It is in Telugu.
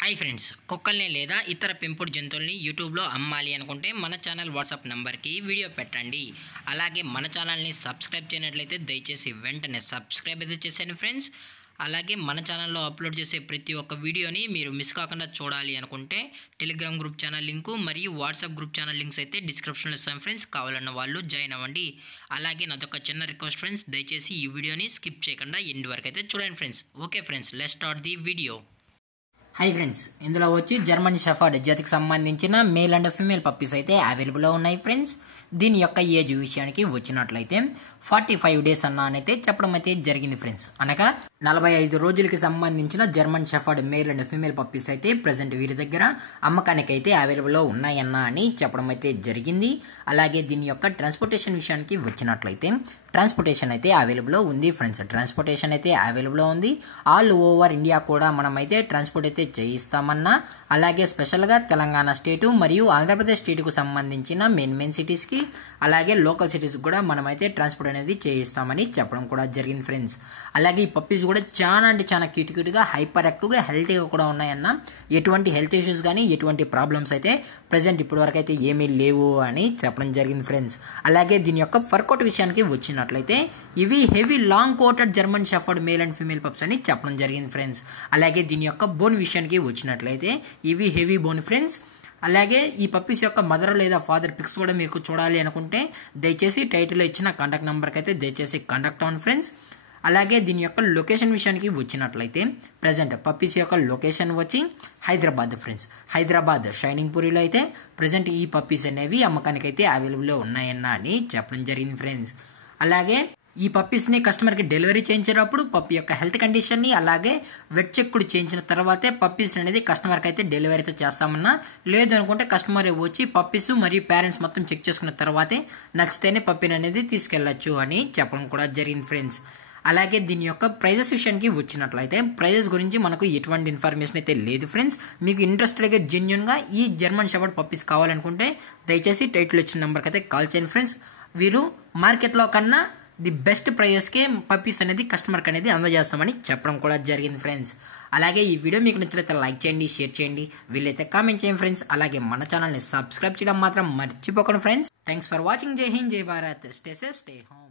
హాయ్ ఫ్రెండ్స్, కుక్కల్ని లేదా ఇతర పెంపుడు జంతువుల్ని యూట్యూబ్లో అమ్మాలి అనుకుంటే మన ఛానల్ వాట్సాప్ నెంబర్కి వీడియో పెట్టండి. అలాగే మన ఛానల్ని సబ్స్క్రైబ్ చేయనట్లయితే దయచేసి వెంటనే సబ్స్క్రైబ్ అయితే చేసేయండి ఫ్రెండ్స్. అలాగే మన ఛానల్లో అప్లోడ్ చేసే ప్రతి ఒక్క వీడియోని మీరు మిస్ కాకుండా చూడాలి అనుకుంటే టెలిగ్రామ్ గ్రూప్ ఛానల్ లింకు మరియు వాట్సాప్ గ్రూప్ ఛానల్ లింక్స్ అయితే డిస్క్రిప్షన్లో ఇస్తాం ఫ్రెండ్స్. కావాలన్న వాళ్ళు జాయిన్ అవ్వండి. అలాగే నాదొక చిన్న రిక్వెస్ట్ ఫ్రెండ్స్, దయచేసి ఈ వీడియోని స్కిప్ చేయకుండా ఎండ్ వరకు అయితే చూడండి friends. Okay friends, let's start the video. Hi friends, ఇందులో వచ్చి జర్మన్ షెఫర్డ్ జాతికి సంబంధించిన మేల్ అండ్ ఫీమేల్ పప్పీస్ అయితే అవైలబుల్లో ఉన్నాయి ఫ్రెండ్స్. దీని యొక్క ఏజ్ విషయానికి వచ్చినట్లయితే 45 డేస్ అన్నైతే చెప్పడం అయితే జరిగింది ఫ్రెండ్స్. అనగా 45 రోజులకి సంబంధించిన German shepherd male and female puppies అయితే ప్రెసెంట్ వీరి దగ్గర అమ్మకానికి అయితే అవైలబుల్లో ఉన్నాయన్న అని చెప్పడం అయితే జరిగింది. అలాగే దీని యొక్క ట్రాన్స్పోర్టేషన్ విషయానికి వచ్చినట్లయితే ట్రాన్స్పోర్టేషన్ అయితే అవైలబుల్లో ఉంది ఫ్రెండ్స్. ట్రాన్స్పోర్టేషన్ అయితే అవైలబుల్లో ఉంది. ఆల్ ఓవర్ ఇండియా కూడా మనం అయితే ట్రాన్స్పోర్ట్ అయితే చేయిస్తామన్నా, అలాగే స్పెషల్గా తెలంగాణ స్టేటు మరియు ఆంధ్రప్రదేశ్ స్టేటుకు సంబంధించిన మెయిన్ సిటీస్కి అలాగే లోకల్ సిటీస్కి కూడా మనమైతే ట్రాన్స్పోర్ట్ అనేది చేయిస్తామని చెప్పడం కూడా జరిగింది ఫ్రెండ్స్. అలాగే ఈ పప్పీస్ కూడా చాలా అంటే చాలా క్యూట్గా హైపర్ యాక్టివ్గా హెల్తీగా కూడా ఉన్నాయన్న. ఎటువంటి హెల్త్ ఇష్యూస్ కానీ ఎటువంటి ప్రాబ్లమ్స్ అయితే ప్రజెంట్ ఇప్పటి వరకు అయితే ఏమీ లేవు అని చెప్పడం జరిగింది ఫ్రెండ్స్. అలాగే దీని యొక్క ఫర్కోట్ విషయానికి వచ్చినట్లయితే ఇవి heavy long coated German shepherd male and female pups అని చెప్పడం జరిగింది ఫ్రెండ్స్. అలాగే దీని యొక్క బోన్ విషయానికి వచ్చినట్లయితే ఇవి హెవీ బోన్ ఫ్రెండ్స్. అలాగే ఈ పప్పీస్ యొక్క మదర్ లేదా ఫాదర్ పిక్స్ కూడా మీకు చూడాలి అనుకుంటే దయచేసి టైటిల్లో ఇచ్చిన కాంటాక్ట్ నెంబర్కి అయితే దయచేసి కాంటాక్ట్ అవ్వండి ఫ్రెండ్స్. అలాగే దీని యొక్క లొకేషన్ విషయానికి వచ్చినట్లయితే ప్రజెంట్ పప్పీస్ యొక్క లొకేషన్ వచ్చి హైదరాబాద్ ఫ్రెండ్స్. హైదరాబాద్ షైనింగ్ పూరిలో అయితే ప్రజెంట్ ఈ పప్పీస్ అనేవి అమ్మకానికి అయితే అవైలబుల్లో ఉన్నాయన్న అని చెప్పడం జరిగింది ఫ్రెండ్స్. అలాగే ఈ పప్పీస్ని కస్టమర్కి డెలివరీ చేయించేటప్పుడు పప్పీ యొక్క హెల్త్ కండిషన్ని అలాగే వెట్ చెక్ కూడా చేయించిన తర్వాతే పప్పీస్ అనేది కస్టమర్కి అయితే డెలివరీ అయితే చేస్తామన్నా. లేదు అనుకుంటే కస్టమర్ వచ్చి పప్పీస్ మరియు పేరెంట్స్ మొత్తం చెక్ చేసుకున్న తర్వాతే నచ్చితేనే పప్పీని అనేది తీసుకెళ్లొచ్చు అని చెప్పడం కూడా జరిగింది ఫ్రెండ్స్. అలాగే దీని యొక్క ప్రైజెస్ విషయానికి వచ్చినట్లయితే ప్రైజెస్ గురించి మనకు ఎటువంటి ఇన్ఫర్మేషన్ అయితే లేదు ఫ్రెండ్స్. మీకు ఇంట్రెస్టెడ్గా జెన్యున్గా ఈ జర్మన్ షెఫర్డ్ పప్పీస్ కావాలనుకుంటే దయచేసి టైటిల్ వచ్చిన నెంబర్కి అయితే కాల్ చేయండి ఫ్రెండ్స్. వీరు మార్కెట్లో కన్నా ది బెస్ట్ ప్రైజెస్కే పప్పీస్ అనేది కస్టమర్కి అనేది అందజేస్తామని చెప్పడం కూడా జరిగింది ఫ్రెండ్స్. అలాగే ఈ వీడియో మీకు నచ్చినట్లయితే లైక్ చేయండి, షేర్ చేయండి, వీళ్ళైతే కామెంట్ చేయండి ఫ్రెండ్స్. అలాగే మన ఛానల్ని సబ్స్క్రైబ్ చేయడం మాత్రం మర్చిపోకండి ఫ్రెండ్స్. Thanks for watching. జై హింద్, జై Bharat. Stay safe, stay home.